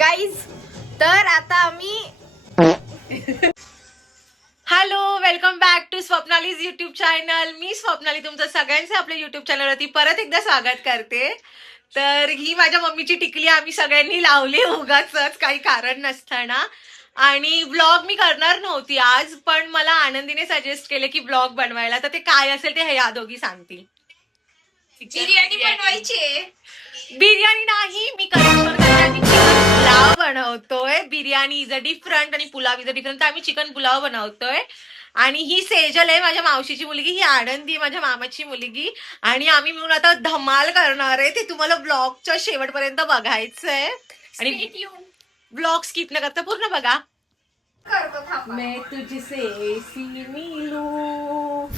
Guys तर आता आम्ही hello, welcome back to Swapnali's YouTube channel. मी स्वप्नाली तुमचं सगळ्यांचं आपल्या युट्यूब चॅनलवरती परत एकदा स्वागत करते. तर ही माझ्या मम्मीची टिकली आम्ही सगळ्यांनी लावली उगाचच काही कारण नसताना. आणि व्लॉग मी करणार नव्हती आज, पण मला आनंदीने सजेस्ट केले की व्लॉग बनवायला. तर ते काय असेल ते ह्या दोघी सांगतील. बिर्याणी बनवायची आहे. बिर्याणी नाही, मी करेक्शन करते. आम्ही चिकन पुलाव बनवतोय. बिर्याणी इज अ डिफरंट आणि पुलाव इज अ डिफरंट. तर आम्ही चिकन पुलाव बनवतोय. आणि ही सेजल आहे माझ्या मावशीची मुलगी, ही आनंदी माझ्या मामाची मुलगी. आणि आम्ही मिळून आता धमाल करणार आहे. ते तुम्हाला ब्लॉगच्या शेवटपर्यंत बघायचंय. आणि ब्लॉग स्किप न करता पूर्ण बघा. करतो थांबा. मैं तुझसे सी मिलूं.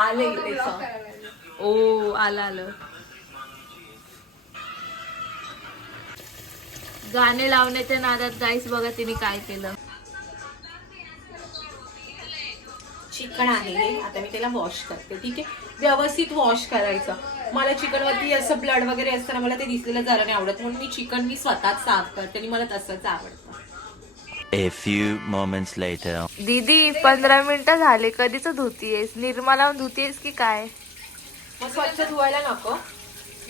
आले इथे ओ आलं गाणे लावण्याच्या नादात गाईस बघा तिने काय केलं. चिकन आहे आता मी त्याला वॉश करते. ठीक आहे, व्यवस्थित वॉश करायचं. मला चिकन वरती असं ब्लड वगैरे असताना मला ते दिसलेलं जरा नाही आवडत, म्हणून मी चिकन स्वतःच साफ करते आणि मला तसंच आवडतं. A few moments later. दीदी 15 मिनिटं झाले, कधीच धुतीयेस? निर्मा लावून धुतीयेस की काय? मग स्वच्छ धुवायला नको,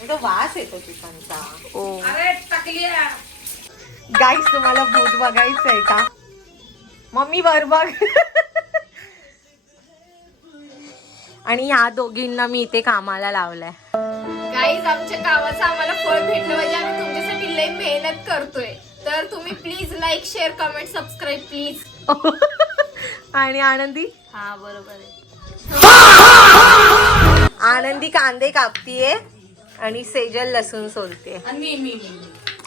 तो वास येतो चिकनचा. ओ गाईस तुम्हाला भूत बघायचंय का? मम्मी वर बघ. आणि ह्या दोघींना मी इथे कामाला लावलंय. गाईज आमच्या कामाचं आम्हाला फळ भेटलं पाहिजे. आम्ही तुमच्यासाठी लई मेहनत करतोय. तर तुम्ही please like share comment subscribe please. आणि आनंदी हा बरोबर आहे. आनंदी कांदे कापतीये आणि सेजल लसूण सोलते.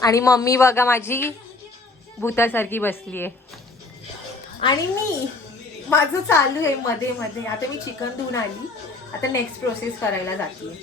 आणि मम्मी बघा माझी भूतासारखी बसलीये. आणि मी माझं चालू आहे मध्ये मध्ये. आता मी चिकन धुवून आली, आता नेक्स्ट प्रोसेस करायला जाते.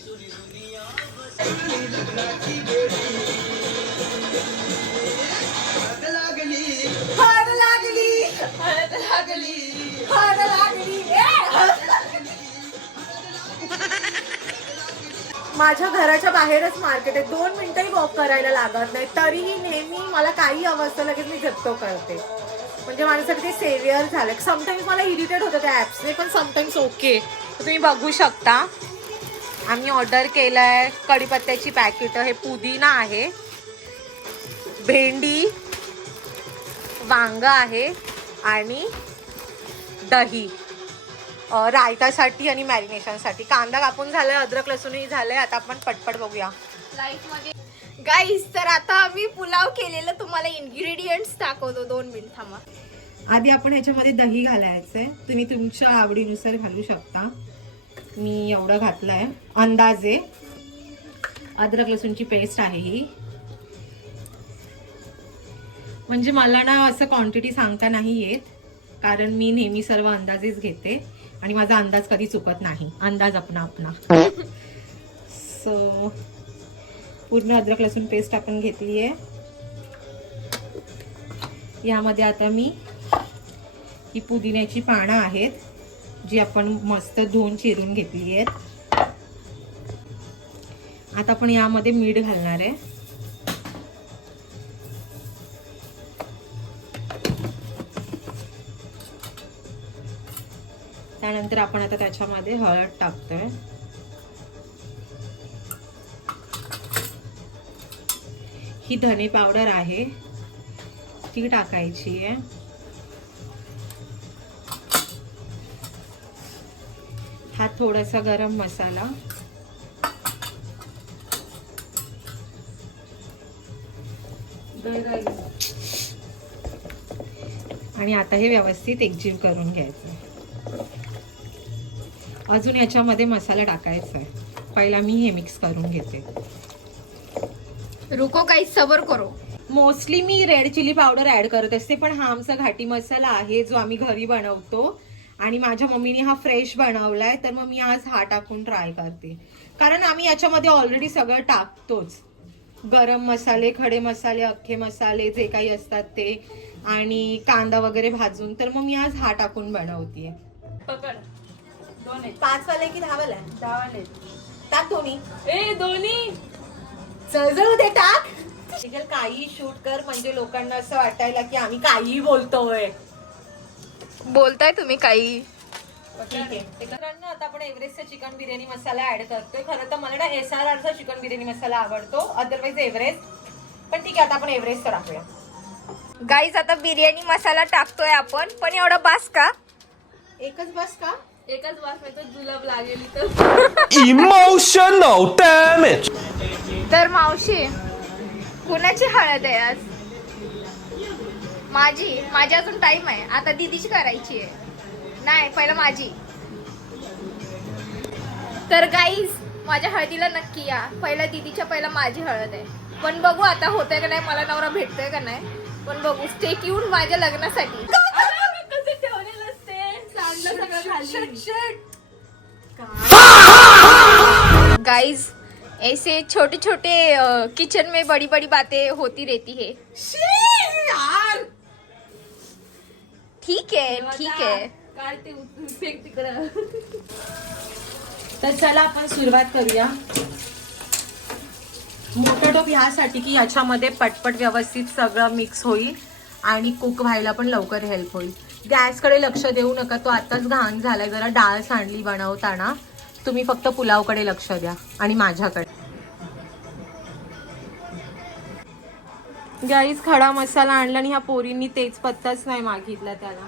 माझ्या घराच्या बाहेरच मार्केट आहे, 2 मिनिटंही वॉक करायला लागत नाही. तरीही नेहमी मला काही अवस्था लगेच मी झटतो करते. म्हणजे माझ्यासाठी ते सेवियर झालं. समटाईम्स मला इरिटेट होतं त्या ॲप्सने, पण समटाईम्स ओके. तुम्ही बघू शकता आम्ही ऑर्डर केलंय कढीपत्त्याची पॅकेट. हे पुदिना आहे, भेंडी, वांग आहे आणि दही रायतासाठी आणि मॅरिनेशनसाठी. कांदा कापून झालाय, अद्रक लसूणही झालंय. आता आपण पटपट बघूया लाईफ मध्ये. गाईज तर आता आम्ही पुलाव केलेलं तुम्हाला इन्ग्रेडियंट्स दाखवतो. 2 मिनिट थांबा. आधी आपण ह्याच्यामध्ये दही घालायचंय. तुम्ही तुमच्या आवडीनुसार घालू शकता. मी एवढं घातलंय अंदाजे. अद्रक लसूणची पेस्ट आहे ही. म्हणजे मला ना असं क्वांटिटी सांगता नाही येत, कारण मी नेहमी सर्व अंदाजेच घेते आणि माझा अंदाज कधी चुकत नाही. अंदाज अपना अपना. सो पूर्ण अद्रक लसूण पेस्ट आपण घेतली आहे. यामध्ये आता मी ही पुदिन्याची पानं आहेत जी आपण मस्त धुवून चिरून घेतली आहेत. आता आपण यामध्ये मीठ घालणार आहे. त्यानंतर आपण आता त्याच्यामध्ये हळद टाकतोय. ही धने पावडर आहे ती टाकायची आहे. हा थोडासा गरम मसाला, आणि आता हे व्यवस्थित एकजीव करून घ्यायचं. अजून याच्यामध्ये मसाला टाकायचा आहे. पहिला मी हे मिक्स करून घेते. रुको गाईज सबर करो. मोस्टली मी रेड चिली पावडर ऍड करत असते, पण हा आमचा घाटी मसाला आहे जो आम्ही घरी बनवतो. आणि माझ्या मम्मीने हा फ्रेश बनवलाय, तर मग मी आज हा टाकून ट्राय करते. कारण आम्ही याच्यामध्ये ऑलरेडी सगळं टाकतोच. गरम मसाले, खडे मसाले, अख्खे मसाले जे काही असतात ते, आणि कांदा वगैरे भाजून. तर मग मी आज हा टाकून बनवतीये. 5 वाले की 10 वाले? 10 वाले टाक दोन्ही. दोन्ही चल ते टाक. काही शूट कर म्हणजे लोकांना असं वाटायला की आम्ही काही बोलतोय. बोलताय तुम्ही काही. ठीक आहे मित्रांनो, आता आपण एव्हरेस्टचा चिकन बिर्याणी मसाला ऍड करतोय. खरं तर मला ना SRRचा चिकन बिर्याणी मसाला आवडतो, अदरवाईज एव्हरेस्ट. पण ठीक आहे, आता आपण एव्हरेस्ट टाकूया. गाईज आता बिर्याणी मसाला टाकतोय आपण, पण एवढा बास का? एकच बस का? एकच बास नाही तर जुलाब लागेल तर. Emotional damage. तर मावशी, कुणाची हळद आहे आज? माझी अजून टाइम आहे. आता दीदीची करायची आहे. नाही, पहिलं माझी. तर गाईज माझ्या हळदीला नक्की या. पहिला दीदीच्या, पहिला माझी हळद आहे. पण बघू आता होतंय का नाही, मला नवरा भेटतोय का नाही. पण बघू, स्टे ट्यून माझ्या लग्नासाठी. गाइस ऐसे छोटे छोटे किचन में बड़ी बड़ी बातें होती रहती है. यार ठीक है. तर चला आपण सुरुवात करूया. मोठा टोप ह्यासाठी की याच्यामध्ये पटपट व्यवस्थित सगळं मिक्स होईल आणि कुक व्हायला पण लवकर हेल्प होईल. गॅसकडे लक्ष देऊ नका, तो आताच घाण झालाय. जरा डाळ सांडली बनवताना. तुम्ही फक्त पुलावकडे लक्ष द्या आणि माझ्याकडे. गाईज खडा मसाला आणला आणि ह्या पोरींनी तेच पत्ताच नाही मागितला त्याला.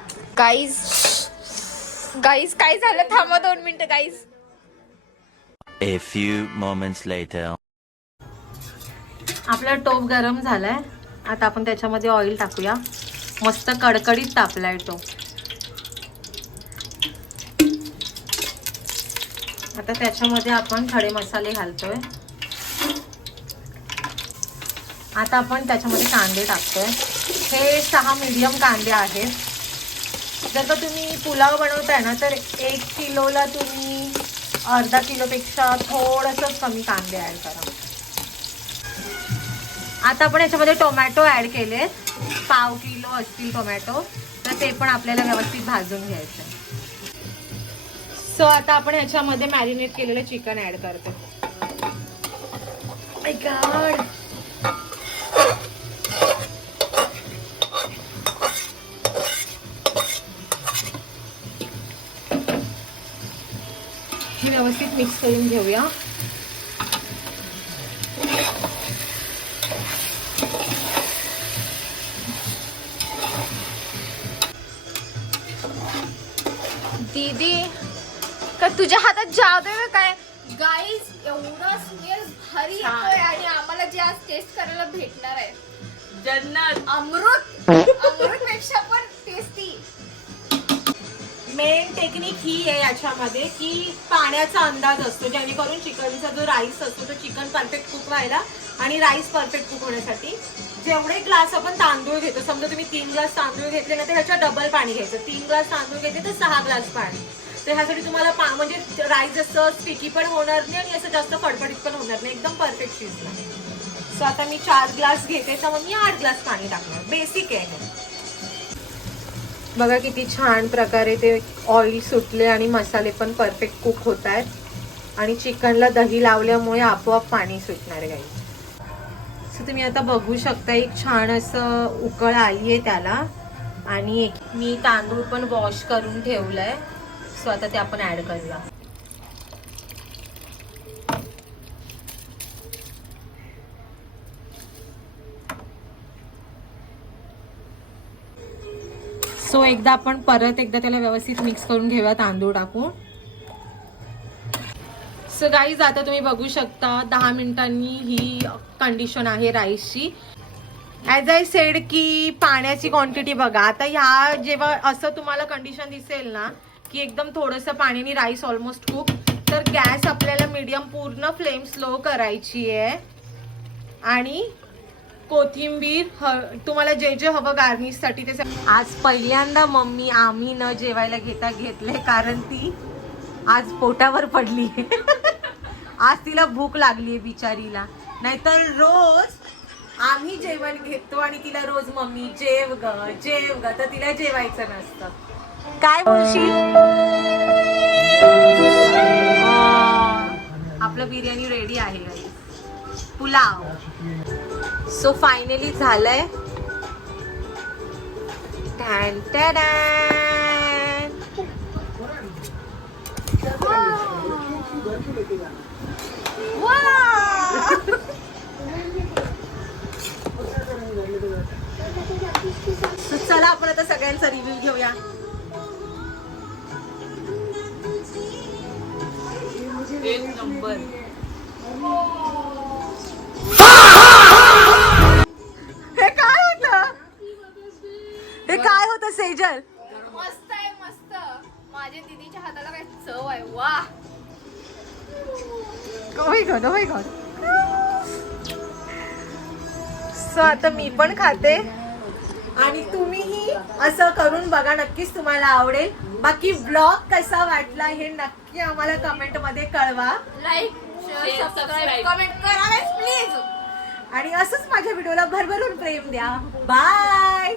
गाईज काय झालं, थांबा 2 मिनिटं guys. A few moments later. आपला टोप गरम झालाय. आता आपण त्याच्यामध्ये ऑइल टाकूया. मस्त कडकडीत तापलाय टोप. आता त्याच्यामध्ये आपण खडे मसाले घालतोय. आता आपण त्याच्यामध्ये कांदे टाकतोय. हे 6 मीडियम कांदे आहेत. जर का तुम्ही पुलाव बनवताय ना तर 1 किलोला तुम्ही अर्धा किलोपेक्षा थोडंसं कमी कांदे ऍड करा. आता आपण याच्यामध्ये टोमॅटो ऍड केले. 1/2 किलो असतील टोमॅटो, तर ते पण आपल्याला व्यवस्थित भाजून घ्यायचं. सो आता आपण ह्याच्यामध्ये मॅरिनेट केलेलं चिकन ऍड करतो. माय गॉड, हे व्यवस्थित मिक्स करून घेऊया. दीदी का तुझ्या हातात जादू आहे काय? गाईज एवढा स्मेल भारी येतोय आणि आम्हाला जे आज टेस्ट करायला भेटणार आहे जन्नत, अमृत पेक्षा पण टेस्टी. मेन टेक्निक ही आहे याच्यामध्ये की पाण्याचा अंदाज असतो, जेणेकरून चिकनचा जो राईस असतो तो चिकन परफेक्ट कुक व्हायला आणि राईस परफेक्ट कुक होण्यासाठी जेवढे ग्लास आपण तांदूळ घेतो, समजा तुम्ही 3 ग्लास तांदूळ घेतले ना तर ह्याच्या डबल पाणी घ्यायचं. 3 ग्लास तांदूळ घेतले तर 6 ग्लास पाणी. तर ह्यासाठी तुम्हाला म्हणजे राईस असं स्टिकी पण होणार नाही आणि असं जास्त फडफडीत पण होणार नाही, एकदम परफेक्ट शिजणार. सो आता मी 4 ग्लास घेते तर मग मी 8 ग्लास पाणी टाकणार. बेसिक आहे. बघा किती छान प्रकारे ते ऑइल सुटले आणि मसाले पण परफेक्ट कुक होत आहेत आणि चिकनला दही लावल्यामुळे आपोआप पाणी सुटणार आहे. सो तुम्ही आता बघू शकता एक छान असं उकळ आली आहे त्याला आणि मी तांदूळ पण वॉश करून ठेवलंय. सो आता ते आपण ऍड करूया. सो एकदा आपण परत एकदा त्याला व्यवस्थित मिक्स करून घेऊया तांदूळ टाकून. सो गाईज आता तुम्ही बघू शकता 10 मिनिटांनी ही कंडिशन आहे राईसची. ॲज आय सेड की पाण्याची क्वांटिटी बघा. आता ह्या जेव्हा असं तुम्हाला कंडिशन दिसेल ना की एकदम थोडंसं पाण्याने राईस ऑलमोस्ट कुक, तर गॅस आपल्याला मीडियम पूर्ण फ्लेम स्लो करायची आहे आणि कोथिंबीर तुम्हाला जे जे हवं गार्निशसाठी ते. आज पहिल्यांदा मम्मी आम्ही न जेवायला घेतले कारण ती आज पोटावर पडली. आज तिला भूक लागली बिचारीला. नाहीतर रोज आम्ही जेवण घेतो आणि तिला रोज मम्मी जेव ग तर तिला जेवायचं नसतं. काय बोलशील? आपलं बिर्याणी रेडी आहे गाईस, पुलाव. सो फायनली झालंय. टॅन टॅडॅन. So, चला आपण आता सगळ्यांचा रिव्ह्यू घेऊया. एक नंबर. हे काय होतं? हे काय होतं सेजल? मस्त आहे मस्त. माझ्या दीदीच्या हाताला काय चव आहे. वा. सो आता मी पण खाते आणि तुम्हीही असं करून बघा, नक्कीच तुम्हाला आवडेल. बाकी ब्लॉग कसा वाटला हे नक्की आम्हाला कमेंट मध्ये कळवा. लाईक शेअर सबस्क्राईब कमेंट करा प्लीज. आणि असंच माझ्या व्हिडिओला भरभरून प्रेम द्या. बाय.